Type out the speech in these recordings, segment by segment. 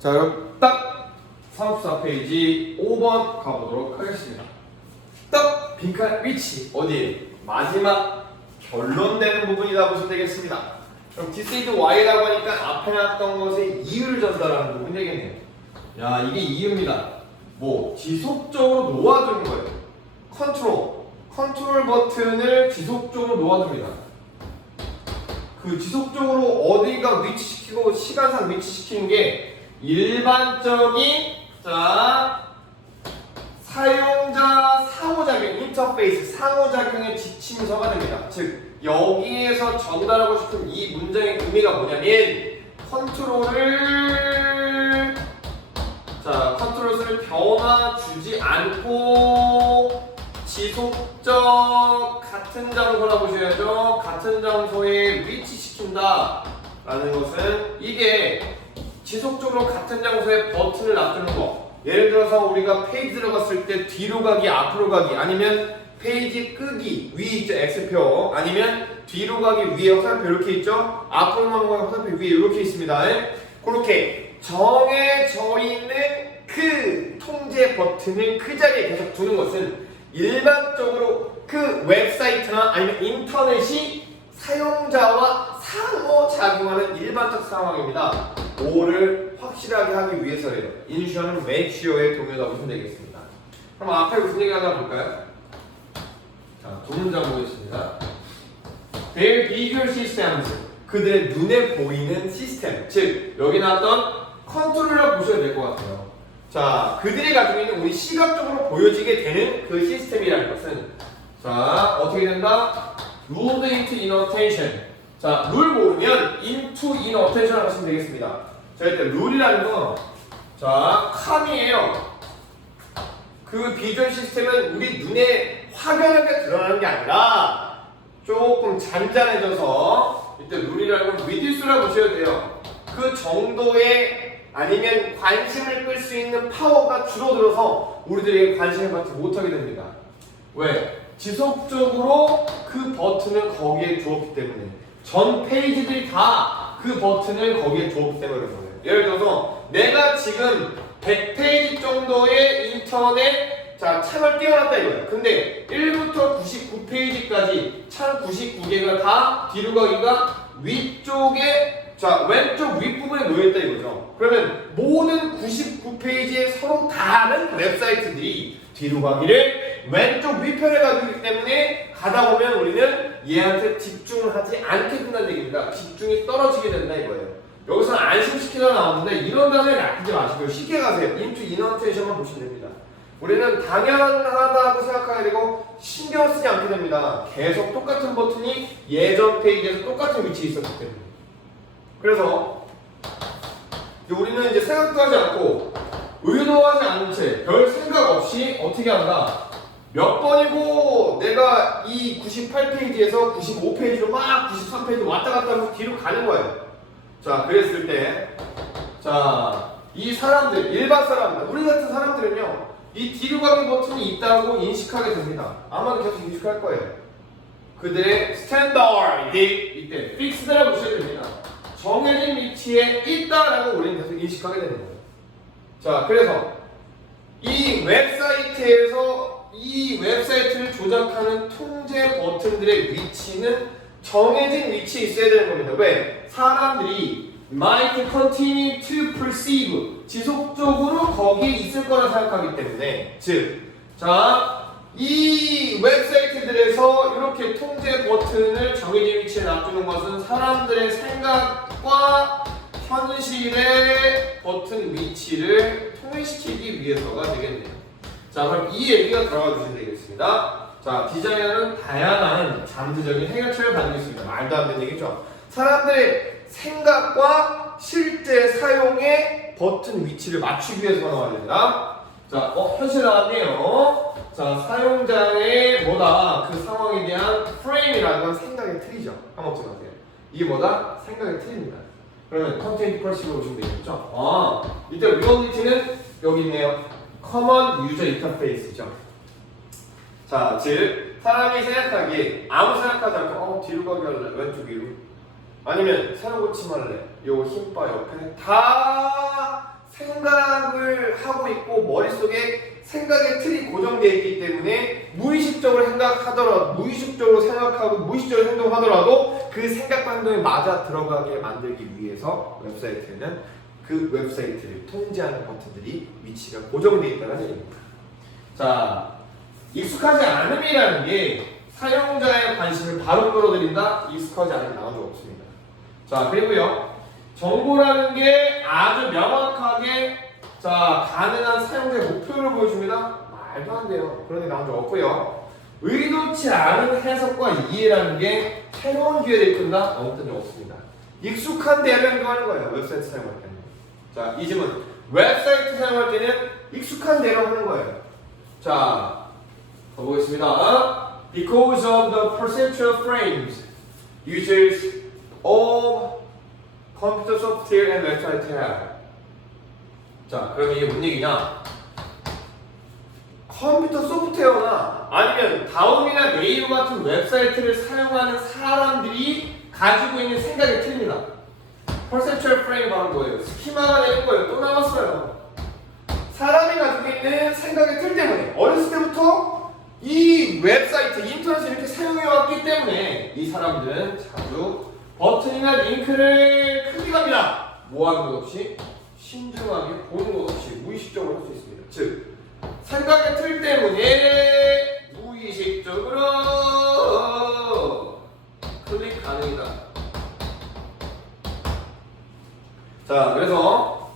자, 그럼 딱 34페이지 5번 가보도록 하겠습니다. 딱 빈칸 위치 어디? 마지막 결론되는 부분이다 보시면 되겠습니다. 그럼 is why라고 하니까 앞에 놨던 것의 이유를 전달하는 부분 되겠네요. 야, 이게 이유입니다. 뭐 지속적으로 놓아주는 거예요. 컨트롤, 컨트롤 버튼을 지속적으로 놓아줍니다. 그 지속적으로 어디가 위치시키고 시간상 위치시키는 게 일반적인 자 사용자 상호작용 인터페이스 상호작용의 지침서가 됩니다. 즉 여기에서 전달하고 싶은 이 문장의 의미가 뭐냐면 컨트롤을 자 컨트롤을 변화 주지 않고 지속적 같은 장소라 보셔야죠. 같은 장소에 위치시킨다 라는 것은 이게 지속적으로 같은 장소에 버튼을 놔두는 거 예를 들어서 우리가 페이지 들어갔을 때 뒤로 가기 앞으로 가기 아니면 페이지 끄기 위 있죠 X표. 아니면 뒤로 가기 위에 화살표 이렇게 있죠? 앞으로 가는 거에 화살표 위에 이렇게 있습니다. 그렇게 정해져 있는 그 통제 버튼을 그 자리에 계속 두는 것은 일반적으로 그 웹사이트나 아니면 인터넷이 사용자와 상호작용하는 일반적 상황입니다. 5를 확실하게 하기 위해서예요. 인슈어는 sure의 동요가 무슨 되겠습니다. 그럼 앞에 무슨 얘기 하나 볼까요? 자, 두 문장 보겠습니다. Their visual systems. 그들의 눈에 보이는 시스템. 즉, 여기 나왔던 컨트롤러 보셔야 될 것 같아요. 자, 그들이 가지고 있는 우리 시각적으로 보여지게 되는 그 시스템이라는 것은 자, 어떻게 된다? ruled into inattention. 자, 룰 모르면 into inattention 하시면 되겠습니다. 자, 일단 룰이라는 건 자, 캄이에요. 그 비전 시스템은 우리 눈에 확연하게 드러나는 게 아니라 조금 잔잔해져서 일단 룰이라는 건 위디스라 보셔야 돼요. 그 정도의 아니면 관심을 끌 수 있는 파워가 줄어들어서 우리들에게 관심을 받지 못하게 됩니다. 왜? 지속적으로 그 버튼을 거기에 주었기 때문에 전 페이지들이 다 그 버튼을 거기에 주었기 때문에 그런 거예요. 예를 들어서 내가 지금 100페이지 정도의 인터넷 자 창을 띄워놨다 이거예요. 근데 1부터 99페이지까지 창 99개가 다 뒤로 가기가 위쪽에 자 왼쪽 윗부분에 놓여있다 이거죠. 그러면 모든 99페이지에 서로 다른 웹사이트들이 뒤로 가기를 왼쪽 위편에 있기 때문에 가다 보면 우리는 얘한테 집중을 하지 않게 된다는 얘기입니다. 집중이 떨어지게 된다 이거예요. 여기서는 안심시키다 나오는데 이런 단어에 낚이지 마시고요. 쉽게 가세요. 인투 이너테이션만 보시면 됩니다. 우리는 당연하다고 생각하게 되고 신경 쓰지 않게 됩니다. 계속 똑같은 버튼이 예전 페이지에서 똑같은 위치에 있었기 때문에. 그래서 우리는 이제 생각도 하지 않고 의도하지 않은 채 별 생각 없이 어떻게 한다? 몇 번이고 내가 이 98페이지에서 95페이지로 막 93페이지 왔다 갔다 하면서 뒤로 가는 거예요. 자, 그랬을 때, 자, 이 사람들, 일반 사람들, 우리 같은 사람들은요, 이 뒤로 가기 버튼이 있다고 인식하게 됩니다. 아마도 계속 인식할 거예요. 그들의 스탠더드 이때 픽스드라고 보셔야 됩니다. 정해진 위치에 있다라고 우리는 계속 인식하게 되는 거예요. 자, 그래서 이 웹사이트에서 이 웹사이트를 조작하는 통제 버튼들의 위치는 정해진 위치에 있어야 되는 겁니다. 왜? 사람들이 might continue to perceive 지속적으로 거기에 있을 거라 생각하기 때문에 즉, 자, 이 웹사이트들에서 이렇게 통제 버튼을 정해진 위치에 놔두는 것은 사람들의 생각과 현실의 버튼 위치를 통일시키기 위해서가 되겠네요. 자, 그럼 이 얘기가 들어가 주시면 되겠습니다. 자, 디자이너는 다양한 잠재적인 해결책을 가지고 있습니다. 말도 안 되는 얘기죠. 사람들의 생각과 실제 사용의 버튼 위치를 맞추기 위해서 나와야 됩니다. 자, 어, 현실 나왔네요. 자, 사용자의 뭐다? 그 상황에 대한 프레임이라는 건 생각의 틀이죠. 한번 찍어보세요. 이게 뭐다? 생각의 틀입니다. 그러면 컨텐츠 펄시로 보시면 되겠죠? 아, 이때 리얼리티는 여기 있네요. 커먼 유저 인터페이스죠. 자, 즉 사람이 생각하기에 아무 생각하지 않고 어 뒤로 가기 할래 왼쪽 위로 아니면 새로 고침할래 요 흰바 옆에 다 생각을 하고 있고 머릿속에 생각의 틀이 고정되어 있기 때문에 무의식적으로 생각하더라도 무의식적으로 생각하고 무의식적으로 행동하더라도 그 생각과 행동에 맞아 들어가게 만들기 위해서 웹사이트는 그 웹사이트를 통제하는 버튼들이 위치가 고정되어 있다는 얘기입니다. 자, 익숙하지 않음이라는 게 사용자의 관심을 바로 끌어들인다. 익숙하지 나온 적 없습니다. 자, 그리고요. 정보라는 게 아주 명확하게 자 가능한 사용자의 목표를 보여줍니다. 말도 안 돼요. 그런 게 나온 적 없고요. 의도치 않은 해석과 이해라는 게 새로운 기회를 이끈다. 적 없습니다. 익숙한 대로 행동하는 거예요. 웹사이트 사용할 때는. 자, 이 질문. 웹사이트 사용할 때는 익숙한 대로 하는 거예요. 자, 가보겠습니다. Because of the perceptual frames users of computer software and have. 자, 그럼 이게 뭔 얘기냐? 컴퓨터 소프트웨어나 아니면 다음이나 네이버 같은 웹사이트를 사용하는 사람들이 가지고 있는 생각이 틀립니다. perceptual frame 바로 뭐예요? 스키마가 되는 거예요. 또 나왔어요. 사람이 가지고 있는 생각의 틀 때문에 어렸을 때부터 이 웹사이트, 인터넷을 이렇게 사용해 왔기 때문에 이 사람들은 자주 버튼이나 링크를 클릭합니다. 뭐 하는 것 없이 신중하게 보는 것 없이 무의식적으로 할 수 있습니다. 즉 생각의 틀 때문에 무의식적으로 클릭 가능이다. 자, 그래서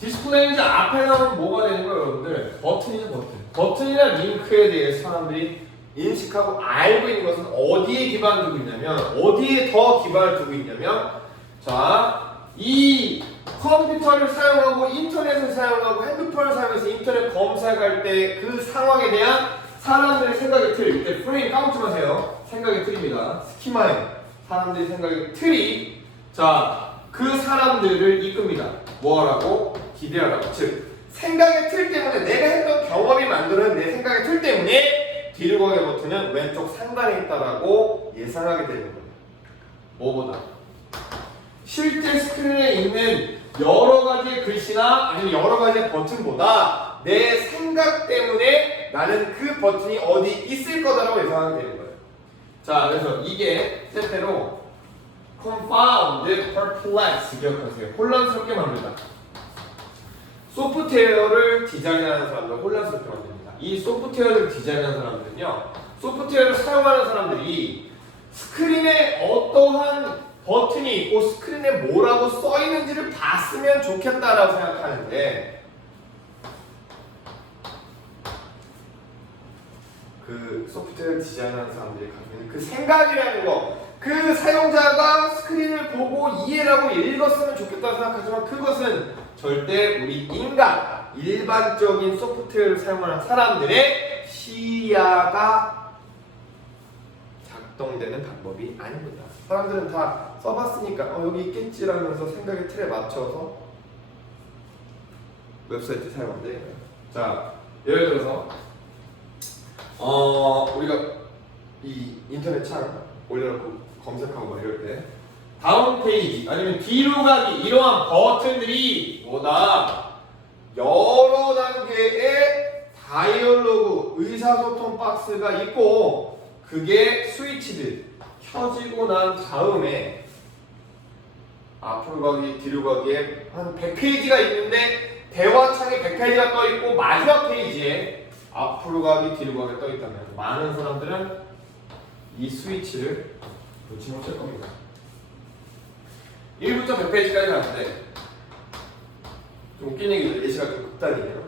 디스플레이즈 앞에 나오면 뭐가 되는 거예요, 여러분들? 버튼이죠, 버튼. 버튼이나 링크에 대해 사람들이 인식하고 알고 있는 것은 어디에 기반을 두고 있냐면, 어디에 더 기반을 두고 있냐면, 자, 이 컴퓨터를 사용하고 인터넷을 사용하고 핸드폰을 사용해서 인터넷 검색할 때 그 상황에 대한 사람들의 생각의 틀, 이때 프레임 까먹지 마세요. 생각의 틀입니다. 스키마에 사람들의 생각의 틀이 자, 그 사람들을 이끕니다. 뭐하라고? 기대하라고. 즉, 생각의 틀 때문에 내가 했던 경험이 만드는 내 생각의 틀 때문에 가게 버튼은 왼쪽 상단에 있다라고 예상하게 되는 거예요. 뭐보다? 실제 스크린에 있는 여러 가지의 글씨나 아니면 여러 가지의 버튼보다 내 생각 때문에 나는 그 버튼이 어디 있을 거다라고 예상하게 되는 거예요. 자, 그래서 이게 때때로 confound, perplex 기억하세요. 혼란스럽게 만들다. 소프트웨어를 디자인하는 사람들 혼란스럽게 만듭니다. 이 소프트웨어를 디자인하는 사람들은요, 소프트웨어를 사용하는 사람들이 스크린에 어떠한 버튼이 있고 스크린에 뭐라고 써 있는지를 봤으면 좋겠다라고 생각하는데 그 소프트웨어 디자인하는 사람들이 가지고 있는 그 생각이라는 거, 그 사용자가 스크린을 보고 이해하고 읽었으면 좋겠다고 생각하지만 그것은 절대 우리 인간, 일반적인 소프트웨어를 사용하는 사람들의 시야가 작동되는 방법이 아닙니다. 사람들은 다 써봤으니까 어, 여기 있겠지라면서 생각의 틀에 맞춰서 웹사이트 사용한대. 자, 예를 들어서 어 우리가 이 인터넷 창 올려놓고 검색하고 막 이럴 때 다음 페이지 아니면 뒤로 가기 이러한 버튼들이 뭐다 여러 단계의 다이얼로그 의사소통 박스가 있고 그게 스위치들 켜지고 난 다음에 앞으로 가기 뒤로 가기에 한 100페이지가 있는데 대화창에 100페이지가 떠 있고 마지막 페이지에 앞으로 가기 뒤로 가기 떠 있다면 많은 사람들은 이 스위치를 놓지 못할 겁니다. 1부터 100페이지까지 가는데 좀 웃긴 얘기죠. 예시가 좀 극단이에요.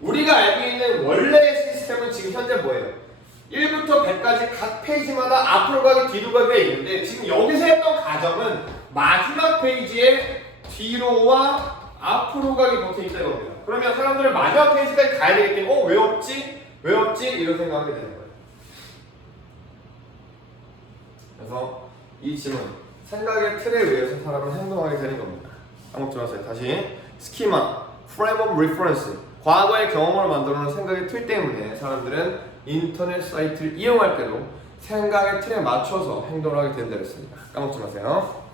우리가 알고 있는 원래의 시스템은 지금 현재 뭐예요? 1부터 100까지 각 페이지마다 앞으로 가기 뒤로 가기가 있는데 지금 여기서 했던 가정은 마지막 페이지에 뒤로와 앞으로 가기 버튼이 있다는 겁니다. 그러면 사람들은 마지막 페이지까지 가야 되기 때문에 어? 왜 없지? 왜 없지? 이런 생각하게 되는 거예요. 그래서 이 질문 생각의 틀에 의해서 사람은 행동하게 되는 겁니다. 한번 들어보세요. 다시 스키마, frame of reference 과거의 경험을 만들어놓은 생각의 틀 때문에 사람들은 인터넷 사이트를 이용할 때도 생각의 틀에 맞춰서 행동을 하게 된다 했습니다. 까먹지 마세요.